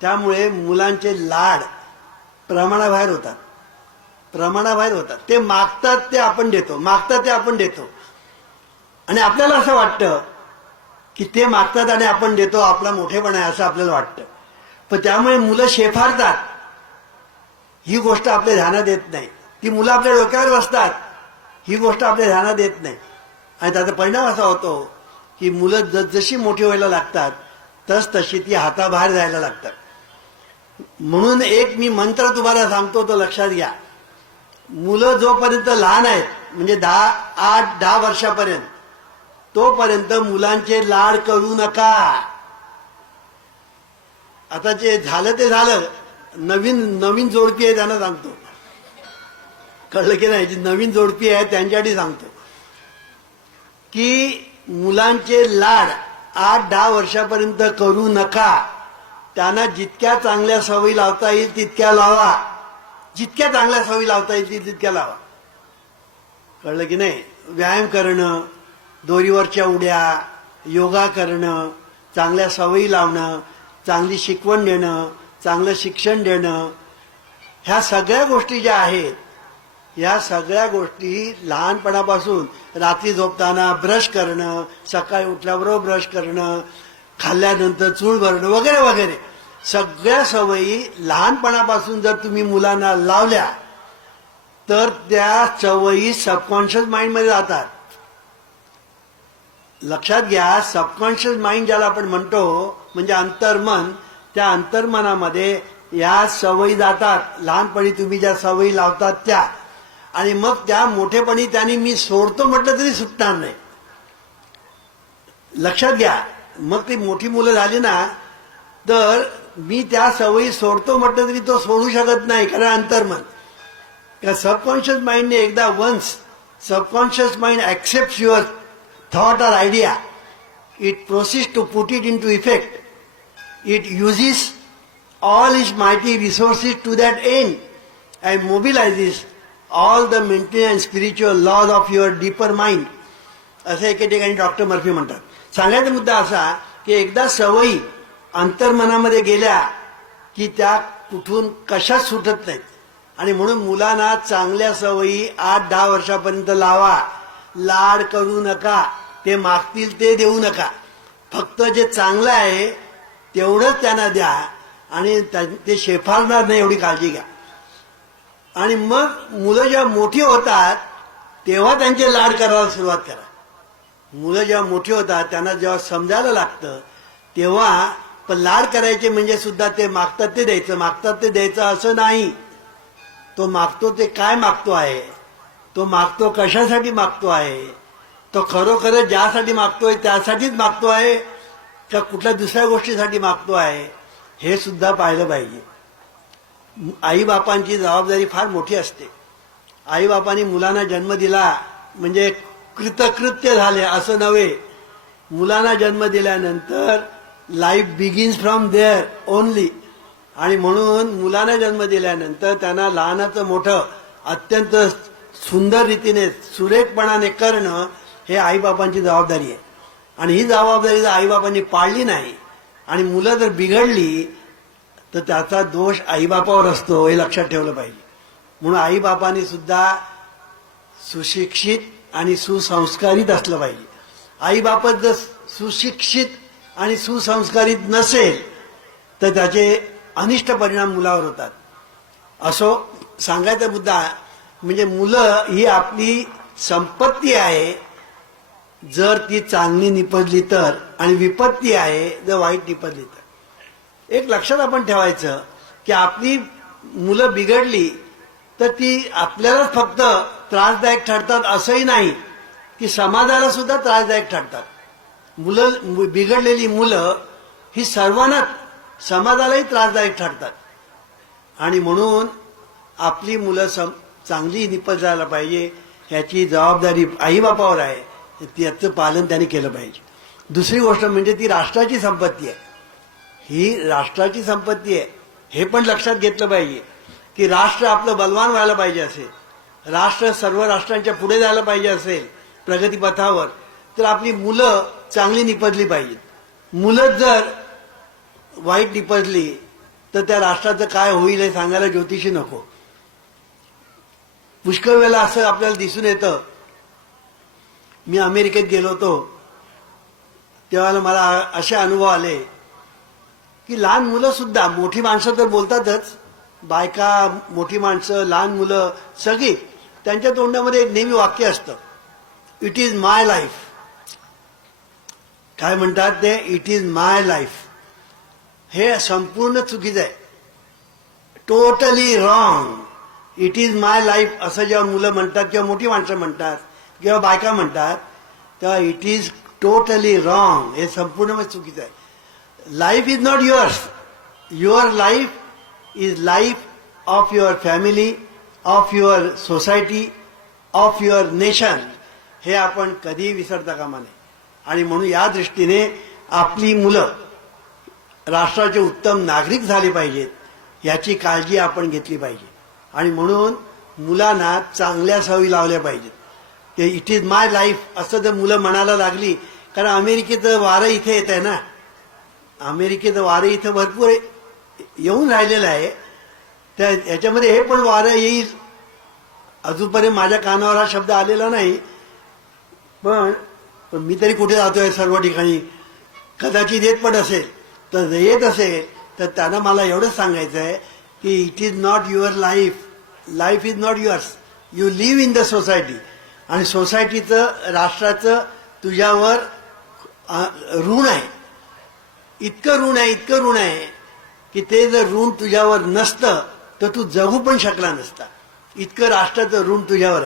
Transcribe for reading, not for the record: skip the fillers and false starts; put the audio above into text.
त्यामुळे मुलांचे लाड प्रमाणाबाहेर होतात, प्रमाणाबाहेर होतात. ते मागतात ते आपण देतो, मागतात ते आपण देतो. आणि आपल्याला असं वाटतं की ते मागतात आणि आपण देतो, आपला मोठेपणा आहे असं आपल्याला वाटतं. पण त्यामुळे मुलं शेफारतात, ही गोष्ट आपल्या ध्यानात येत नाही. ती मुलं आपल्या डोक्यावर बसतात, ही गोष्ट आपल्या ध्यानात येत नाही. आणि त्याचा परिणाम असा होतो की मुलं जसजशी मोठी व्हायला लागतात तशी ती हाताबाहेर जायला लागतात. म्हणून एक मी मंत्र तुम्हाला सांगतो, तो लक्षात घ्या. मुलं जोपर्यंत लहान आहेत, म्हणजे 8-10 वर्षापर्यंत, तोपर्यंत मुलांचे लाड करू नका. आता जे झालं ते झालं. नवीन जोडपी आहे त्यांना सांगतो, कळलं की नाही? जी नवीन जोडपी आहे त्यांच्यासाठी सांगतो की मुलांचे लाड 8-10 वर्षापर्यंत करू नका. त्यांना जितक्या चांगल्या सवयी लावता येईल तितक्या लावा, जितक्या चांगल्या सवयी लावता येईल तितक्या लावा. कळलं की नाही? व्यायाम करणं, दोरीवरच्या उड्या, योगा करणं, चांगल्या सवयी लावणं, चांगली शिकवण देणं, चांगलं शिक्षण देणं, ह्या सगळ्या गोष्टी ज्या आहेत, या सगळ्या गोष्टी लहानपणापासून, रात्री झोपताना ब्रश करणं, सकाळी उठल्याबरोबर ब्रश करणं, खाल्ल्यानंतर चूळ भरणं वगैरे वगैरे, सगळ्या सवयी लहानपणापासून जर तुम्ही मुलांना लावल्या तर त्या सवयी सबकॉन्शियस माइंडमध्ये जातात. लक्षात घ्या, सबकॉन्शियस माइंड ज्याला आपण म्हणतो, म्हणजे अंतर्मन, त्या अंतर्मनामध्ये या सवयी जातात. लहानपणी तुम्ही ज्या सवयी लावतात त्या, आणि मग त्या मोठेपणी त्यांनी मी सोडतो म्हटलं तरी सुटणार नाही. लक्षात घ्या, मग ती मोठी मुलं झाली ना, तर मी त्या सवयी सोडतो म्हटलं तरी तो सोडू शकत नाही, कारण अंतर्मन. त्या सबकॉन्शियस माइंडने एकदा once subconscious mind accept your thought or idea, it proceeds to put it into effect. It uses all its mighty resources to that end and mobilizes all the mental and spiritual laws of your deeper mind. असं एके ठिकाणी doctor Murphy म्हणतात. सांगायचा मुद्दा असा की एकदा सवयी अंतर्मनामध्ये गेल्या की त्या कुठून कशाच सुटत नाहीत. आणि म्हणून मुलांना चांगल्या सवयी 8-10 वर्षापर्यंत लावा. लाड करू नका, ते मागतील ते देऊ नका. फक्त जे चांगलं आहे तेवढंच त्यांना द्या, आणि ते शेफारणार नाही एवढी काळजी घ्या. आणि मग मुलं जेव्हा मोठी होतात तेव्हा त्यांचे लाड करायला सुरुवात करा. मुलं जेव्हा मोठी होतात त्यांना जेव्हा समजायला लागतं तेव्हा, पण लाड करायचे म्हणजे सुद्धा ते मागतात ते द्यायचं, मागतात ते द्यायचं असं नाही. तो मागतो ते काय मागतो आहे, तो मागतो कशासाठी मागतो आहे, तो खरोखर ज्यासाठी मागतोय त्यासाठीच मागतो आहे का कुठल्या दुसऱ्या गोष्टीसाठी मागतो आहे, हे सुद्धा पाहिलं पाहिजे. आईबापांची जबाबदारी फार मोठी असते. आईबापांनी मुलांना जन्म दिला म्हणजे कृतकृत्य झाले असं नव्हे. मुलांना जन्म दिल्यानंतर life begins from there only. आणि म्हणून मुलांना जन्म दिल्यानंतर त्यांना लहानाचं मोठं अत्यंत सुंदर रीतीने सुरेखपणाने करणं हे आईबापांची जबाबदारी आहे. आणि ही जबाबदारी जर आईबापांनी पाळली नाही आणि मुलं जर बिघडली तर त्याचा दोष आईबापावर असतो, हे लक्षात ठेवलं पाहिजे. म्हणून आईबापांनी सुद्धा सुशिक्षित आणि सुसंस्कारित असलं पाहिजे. आईबापच जर सुशिक्षित आणि सुसंस्कारित नसेल तर त्याचे अनिष्ट परिणाम मुलावर होतात. असो सांगायचा मुद्दा म्हणजे मुलं ही आपली संपत्ती आहे जर ती चांगली निपजली तर, आणि विपत्ती आहे जर वाईट निपजली तर. एक लक्षात आपण ठेवायचं की आपली मुलं बिघडली तर ती आपल्यालाच फक्त त्रासदायक ठरतात असंही नाही, की समाजाला सुद्धा त्रासदायक ठरतात. मुलं बिघडलेली मुलं ही सर्वांनाच, समाजालाही त्रासदायक ठरतात. आणि म्हणून आपली मुलं चांगली निपजायला पाहिजे, ह्याची जबाबदारी आईबापावर आहे. त्याचं पालन त्यांनी केलं पाहिजे. दुसरी गोष्ट म्हणजे ती राष्ट्राची संपत्ती आहे. ही राष्ट्राची संपत्ती आहे हे पण लक्षात घेतलं पाहिजे की राष्ट्र आपलं बलवान व्हायला पाहिजे असेल, राष्ट्र सर्व राष्ट्रांच्या पुढे जायला पाहिजे असेल प्रगतीपथावर, तर आपली मुलं चांगली निपजली पाहिजेत. मुलं जर वाईट निपजली तर त्या राष्ट्राचं काय होईल हे सांगायला ज्योतिषी नको. पुष्कळ वेळेला असं आपल्याला दिसून येतं. मी अमेरिकेत गेलो होतो तेव्हा मला असे अनुभव आले की लहान मुलं सुद्धा, मोठी माणसं तर बोलतातच, बायका, मोठी माणसं, लहान मुलं सगळी, त्यांच्या तोंडामध्ये एक नेहमी वाक्य असतं, इट इज माय लाईफ. काय म्हणतात ते? It is my life. हे संपूर्ण चुकीचं आहे. Totally wrong. It is my life असं जेव्हा मुलं म्हणतात किंवा मोठी माणसं म्हणतात किंवा बायका म्हणतात तेव्हा इट इज टोटली रॉंग. हे संपूर्ण चुकीचं आहे. Life is not yours. Your life is life of your family, of your society, of your nation. हे आपण कधीही विसरता कामा नये. आणि म्हणून या दृष्टीने आपली मुलं राष्ट्राचे उत्तम नागरिक झाले पाहिजेत याची काळजी आपण घेतली पाहिजे. आणि म्हणून मुलांना चांगल्या सवयी लावल्या पाहिजेत. ते इट इज माय लाईफ असं जर मुलं म्हणायला लागली, कारण अमेरिकेचं वारं इथे येत आहे ना, अमेरिकेचं वारं इथं भरपूर येऊन राहिलेलं आहे. त्या याच्यामध्ये हे पण वारं येईल. अजूनपर्यंत माझ्या कानावर हा शब्द आलेला नाही, पण मी तरी कुठे जातोय सर्व ठिकाणी. कदाचित येत पण असेल, तर येत असेल तर त्यांना मला एवढंच सांगायचं आहे की it is not your life. Life is not yours. You live in the society. आणि सोसायटीचं, राष्ट्राचं तुझ्यावर ऋण आहे. इतकं ऋण आहे, इतकं ऋण आहे की ते जर ऋण तुझ्यावर नसतं तर तू जगू पण शकला नसता. इतकं राष्ट्राचं ऋण तुझ्यावर आहे.